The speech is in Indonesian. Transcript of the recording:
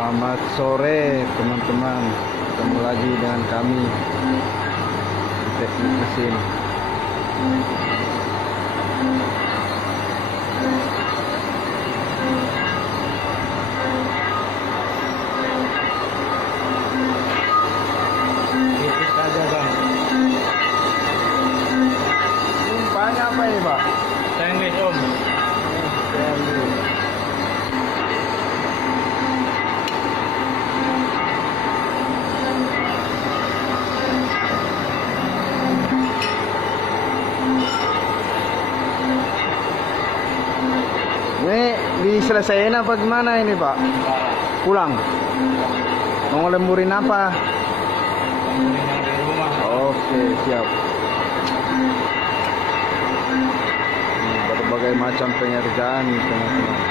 Selamat sore teman-teman, ketemu lagi dengan kami di Teknik Mesin. Tipis aja bang. Banyak apa ini Pak? Stainless om. Ini diselesaikan apa gimana ini Pak? Pulang? Mau ngelemburin apa? Yang di rumah. Oke, siap. Berbagai macam pengerjaan teman-teman.